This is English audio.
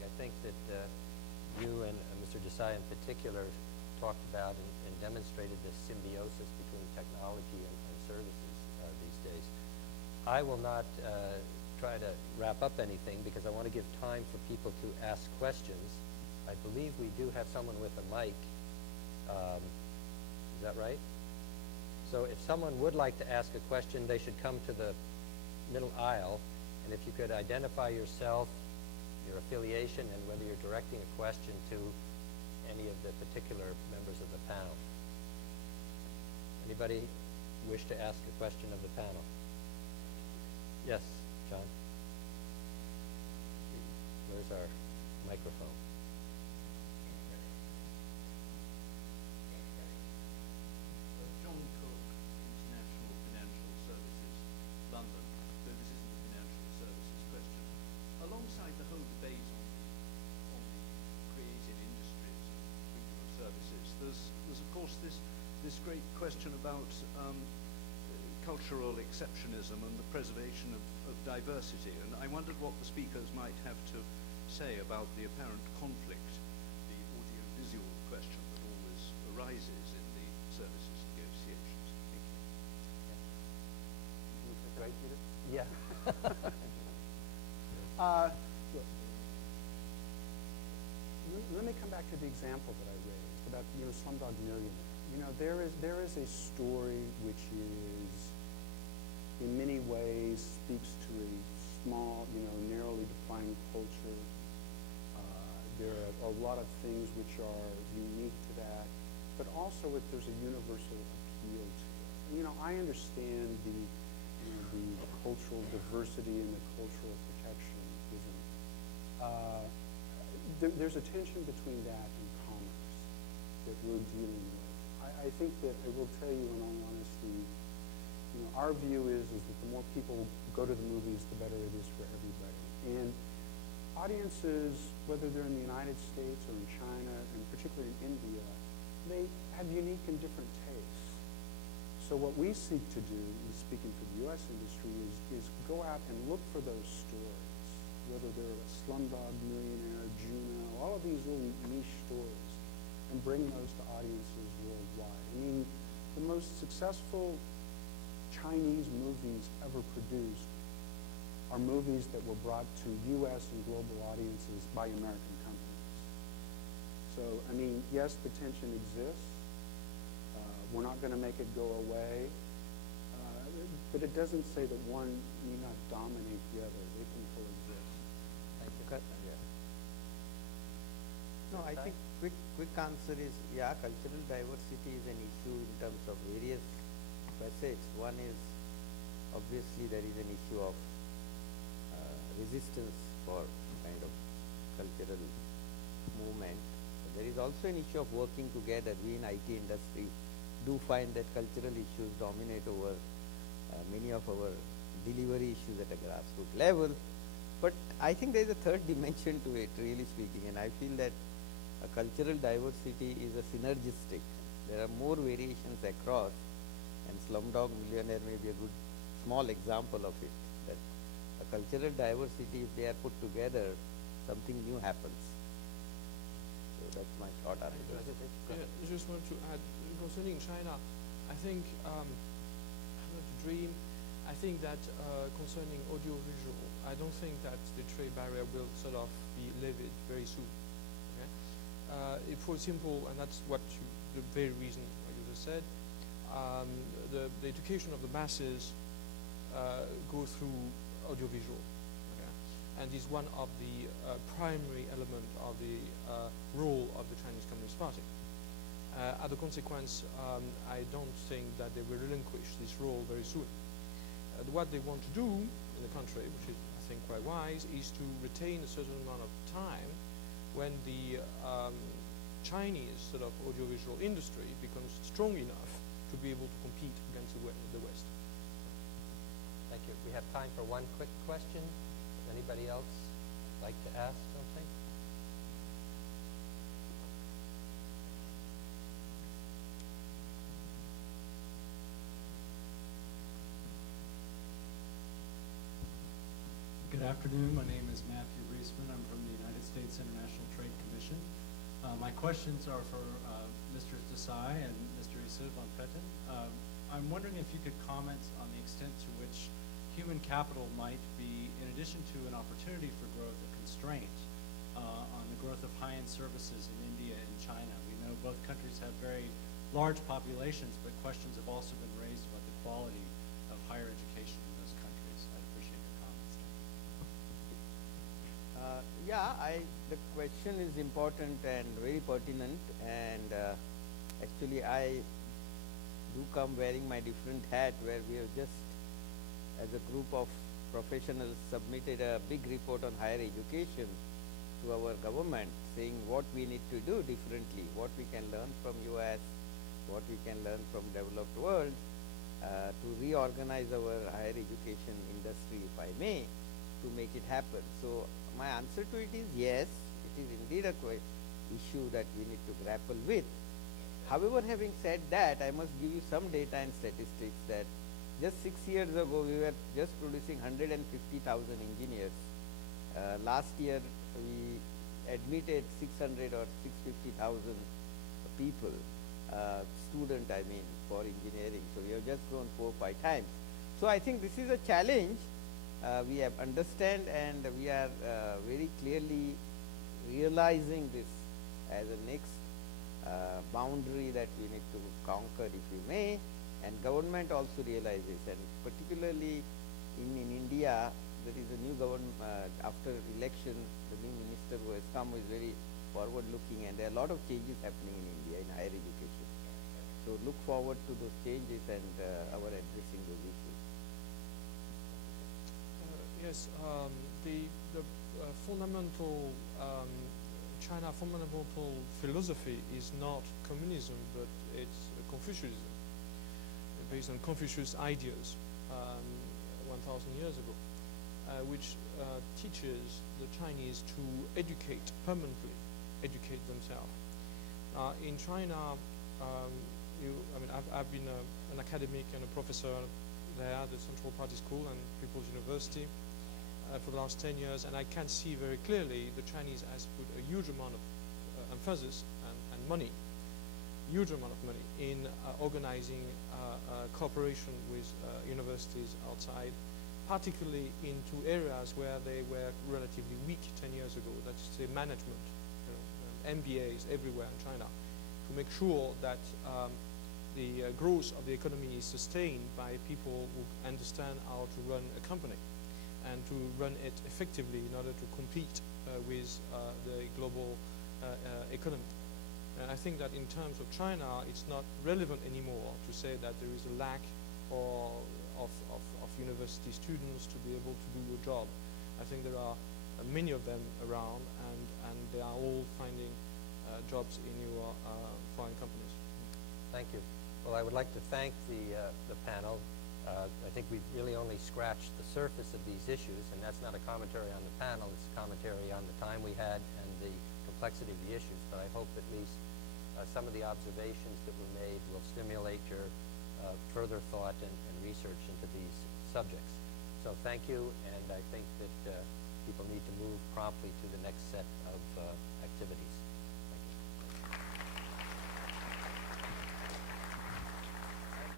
I think that you and Mr. Desai in particular talked about and demonstrated this symbiosis between technology and services these days. I will not try to wrap up anything because I want to give time for people to ask questions. I believe we do have someone with a mic. Is that right? So if someone would like to ask a question, they should come to the middle aisle. And if you could identify yourself, your affiliation, and whether you're directing a question to any of the particular members of the panel. Anybody wish to ask a question of the panel? Yes, John. Where's our microphone? John Cook, International Financial Services, London. Though this isn't a financial services question. Alongside the whole debate on the creative industries and freedom of services, there's of course this great question about cultural exceptionism and the preservation of diversity. And I wondered what the speakers might have to say about the apparent conflict, the audiovisual question that always arises in the services negotiations. Thank you. Right, Peter? Yeah. Let me come back to the example that I raised about Slumdog Millionaire. There is a story which is, in many ways, speaks to a small, narrowly defined culture. There are a lot of things which are unique to that, but also there's a universal appeal to it. I understand the cultural diversity and the cultural protectionism. There's a tension between that and commerce that we're dealing with. I think that I will tell you in all honesty, our view is that the more people go to the movies, the better it is for everybody. And audiences, whether they're in the United States or in China, and particularly in India, they have unique and different tastes. So what we seek to do, speaking for the U.S. industry, is go out and look for those stories, whether they're a Slumdog Millionaire, Juno, all of these little niche stories, and bring those to audiences worldwide. The most successful Chinese movies ever produced are movies that were brought to U.S. and global audiences by American companies. So, yes, the tension exists. We're not going to make it go away. But it doesn't say that one need not dominate the other. They can coexist. Thank you. Yeah. No, I think quick answer is, yeah, cultural diversity is an issue in terms of various facets. One is, obviously, there is an issue of resistance for kind of cultural movement. But there is also an issue of working together. We in IT industry do find that cultural issues dominate over many of our delivery issues at a grassroots level. But I think there is a third dimension to it, really speaking, and I feel that cultural diversity is a synergistic. There are more variations across, and Slumdog Millionaire may be a good small example of it, that a cultural diversity, if they are put together, something new happens. So that's my short answer. Yeah, I just want to add, concerning China, I think, not to dream, I think that concerning audiovisual, I don't think that the trade barrier will sort of be levied very soon. Okay? For simple, and that's the very reason what you just said, the education of the masses go through audiovisual. Okay? And is one of the primary element of the role of the Chinese Communist Party. As a consequence, I don't think that they will relinquish this role very soon. What they want to do in the country, which is, I think, quite wise, is to retain a certain amount of time when the Chinese sort of audiovisual industry becomes strong enough to be able to compete against the West. Thank you. We have time for one quick question. Does anybody else like to ask something? Good afternoon. My name is Matthew Reisman. I'm from the United States International Trade Commission. My questions are for Mr. Desai and Mr. Yusuf von Petten. I'm wondering if you could comment on the extent to which human capital might be, in addition to an opportunity for growth, a constraint on the growth of high-end services in India and China. We know both countries have very large populations, but questions have also been raised about the quality of higher education in those countries. I'd appreciate your comments. The question is important and very pertinent, and actually I do come wearing my different hat, where we have just, as a group of professionals, submitted a big report on higher education to our government, saying what we need to do differently, what we can learn from US, what we can learn from developed world, to reorganize our higher education industry, if I may, to make it happen. So my answer to it is yes, it is indeed a issue that we need to grapple with. However, having said that, I must give you some data and statistics that just 6 years ago, we were just producing 150,000 engineers. Last year, we admitted 600 or 650,000 people, student, I mean, for engineering. So we have just grown 4 or 5 times. So I think this is a challenge. We have understand, and we are very clearly realizing this as a next boundary that we need to conquer, if you may, and government also realizes, and particularly in India, there is a new government, after election, the new minister who has come is very forward looking, and there are a lot of changes happening in India in higher education. So look forward to those changes and our addressing those issues. Yes, the fundamental China fundamental philosophy is not communism, but it's Confucianism, based on Confucius ideas 1,000 years ago, which teaches the Chinese to educate permanently, educate themselves. In China, I've been an academic and a professor there at the Central Party School and People's University for the last 10 years, and I can see very clearly the Chinese has put a huge amount of emphasis and money, huge amount of money in organizing cooperation with universities outside, particularly into areas where they were relatively weak 10 years ago. That's the management, MBAs everywhere in China, to make sure that the growth of the economy is sustained by people who understand how to run a company and to run it effectively in order to compete with the global economy. And I think that in terms of China, it's not relevant anymore to say that there is a lack of university students to be able to do your job. I think there are many of them around, and they are all finding jobs in your foreign companies. Thank you. Well, I would like to thank the panel. I think we've really only scratched the surface of these issues, and that's not a commentary on the panel, it's a commentary on the time we had and the complexity of the issues. But I hope at least some of the observations that were made will stimulate your further thought and research into these subjects. So thank you, and I think that people need to move promptly to the next set of activities.